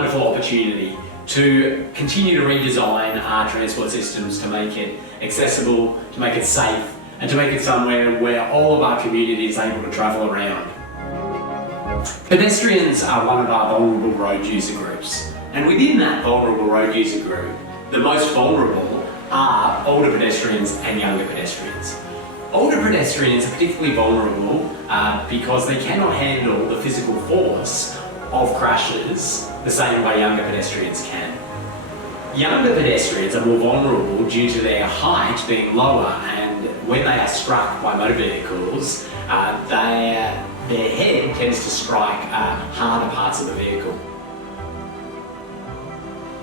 wonderful opportunity to continue to redesign our transport systems to make it accessible, to make it safe, and to make it somewhere where all of our community is able to travel around. Pedestrians are one of our vulnerable road user groups, and within that vulnerable road user group, the most vulnerable are older pedestrians and younger pedestrians. Older pedestrians are particularly vulnerable because they cannot handle the physical force of crashes the same way younger pedestrians can. Younger pedestrians are more vulnerable due to their height being lower, and when they are struck by motor vehicles, their head tends to strike harder parts of the vehicle.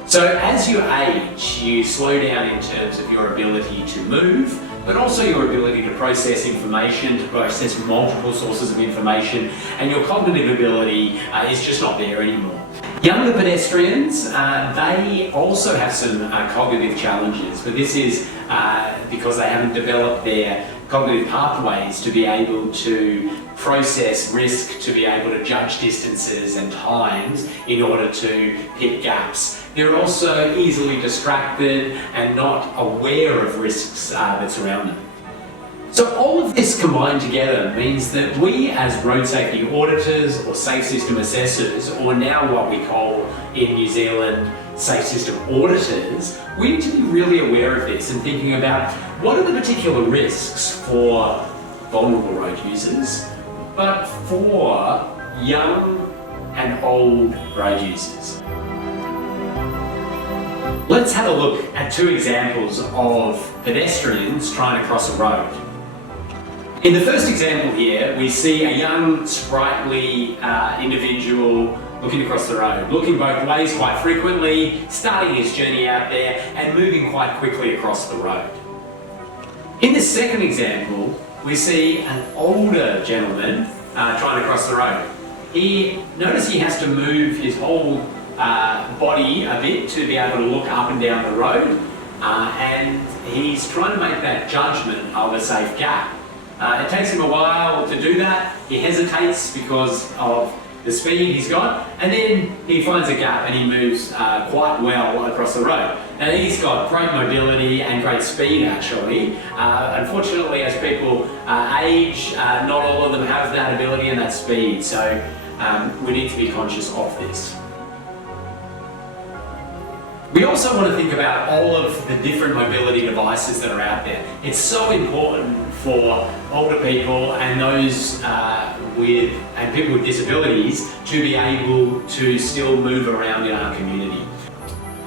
So as you age, you slow down in terms of your ability to move, but also your ability to process information, to process multiple sources of information, and your cognitive ability is just not there anymore. Younger pedestrians, they also have some cognitive challenges, but this is because they haven't developed their cognitive pathways to be able to process risk, to be able to judge distances and times in order to hit gaps. They're also easily distracted and not aware of risks that surround them. So all of this combined together means that we as road safety auditors or safe system assessors, or now what we call in New Zealand safe system auditors, we need to be really aware of this and thinking about what are the particular risks for vulnerable road users, but for young and old road users. Let's have a look at two examples of pedestrians trying to cross a road. In the first example here, we see a young, sprightly individual looking across the road, looking both ways quite frequently, starting his journey out there and moving quite quickly across the road. In this second example, we see an older gentleman trying to cross the road. Notice he has to move his whole body a bit to be able to look up and down the road, and he's trying to make that judgment of a safe gap. It takes him a while to do that. He hesitates because of the speed he's got, and then he finds a gap and he moves quite well across the road. Now he's got great mobility and great speed actually. Unfortunately, as people age, not all of them have that ability and that speed, so we need to be conscious of this. We also want to think about all of the different mobility devices that are out there. It's so important for older people and those people with disabilities to be able to still move around in our community.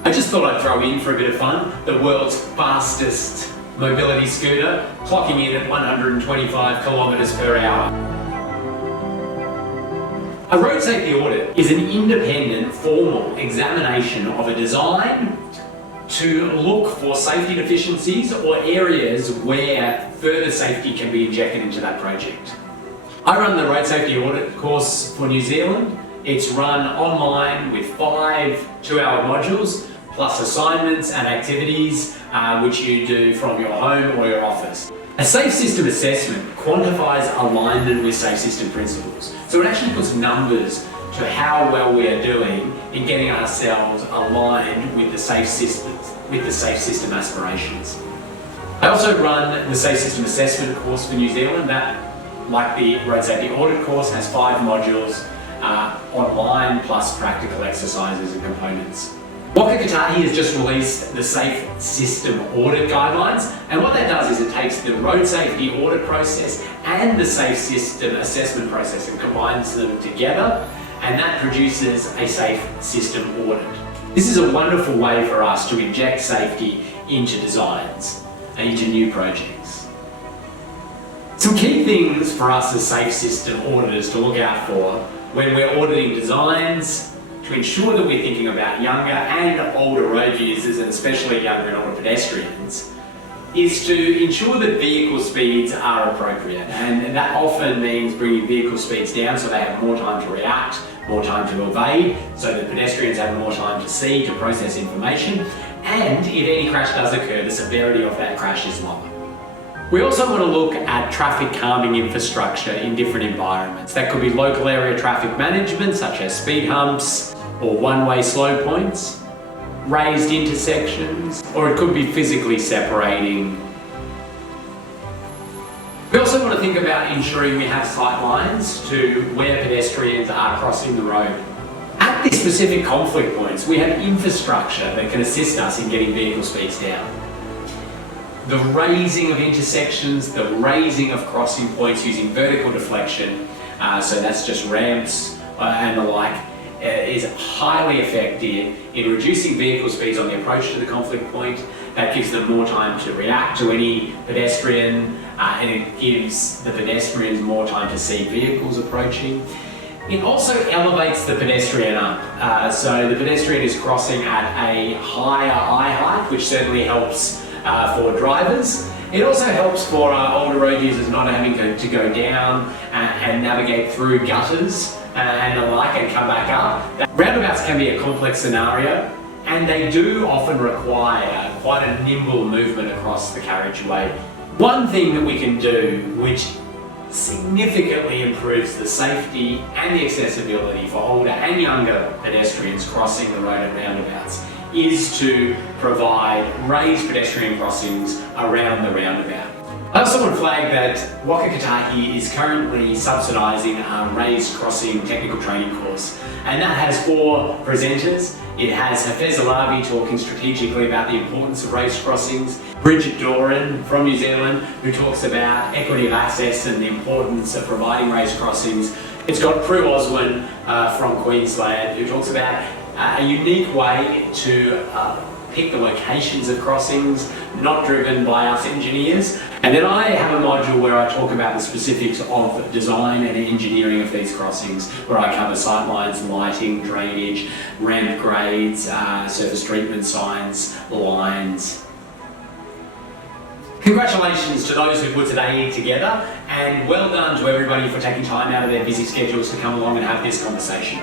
I just thought I'd throw in for a bit of fun the world's fastest mobility scooter, clocking in at 125 kilometers per hour. A road safety audit is an independent, formal examination of a design to look for safety deficiencies or areas where further safety can be injected into that project. I run the road safety audit course for New Zealand. It's run online with 5 2-hour modules, plus assignments and activities which you do from your home or your office. A safe system assessment quantifies alignment with safe system principles. So it actually puts numbers to how well we are doing in getting ourselves aligned with the safe system aspirations. I also run the safe system assessment course for New Zealand. That, like the road safety audit course, has 5 modules online plus practical exercises and components. Waka Kotahi has just released the Safe System Audit Guidelines, and what that does is it takes the road safety audit process and the Safe System Assessment process and combines them together, and that produces a Safe System Audit. This is a wonderful way for us to inject safety into designs and into new projects. Some key things for us as Safe System auditors to look out for when we're auditing designs, to ensure that we're thinking about younger and older road users, and especially younger and older pedestrians, is to ensure that vehicle speeds are appropriate. And that often means bringing vehicle speeds down so they have more time to react, more time to evade, so that pedestrians have more time to see, to process information, and if any crash does occur, the severity of that crash is lower. We also want to look at traffic calming infrastructure in different environments. That could be local area traffic management, such as speed humps, or one-way slow points, raised intersections, or it could be physically separating. We also want to think about ensuring we have sight lines to where pedestrians are crossing the road. At these specific conflict points, we have infrastructure that can assist us in getting vehicle speeds down. The raising of intersections, the raising of crossing points using vertical deflection, so that's just ramps and the like, is highly effective in reducing vehicle speeds on the approach to the conflict point. That gives them more time to react to any pedestrian, and it gives the pedestrians more time to see vehicles approaching. It also elevates the pedestrian up. So the pedestrian is crossing at a higher eye height, which certainly helps for drivers. It also helps for older road users not having to go down and navigate through gutters and the like and come back up. Roundabouts can be a complex scenario, and they do often require quite a nimble movement across the carriageway. One thing that we can do which significantly improves the safety and the accessibility for older and younger pedestrians crossing the road at roundabouts is to provide raised pedestrian crossings around the roundabout. I also want to flag that Waka Kotahi is currently subsidising a raised crossing technical training course, and that has 4 presenters. It has Hafez Alavi talking strategically about the importance of raised crossings, Bridget Doran from New Zealand, who talks about equity of access and the importance of providing raised crossings. It's got Prue Oswin from Queensland, who talks about a unique way to pick the locations of crossings, not driven by us engineers. And then I have a module where I talk about the specifics of design and engineering of these crossings, where I cover sightlines, lighting, drainage, ramp grades, surface treatment signs, lines. Congratulations to those who put today together, and well done to everybody for taking time out of their busy schedules to come along and have this conversation.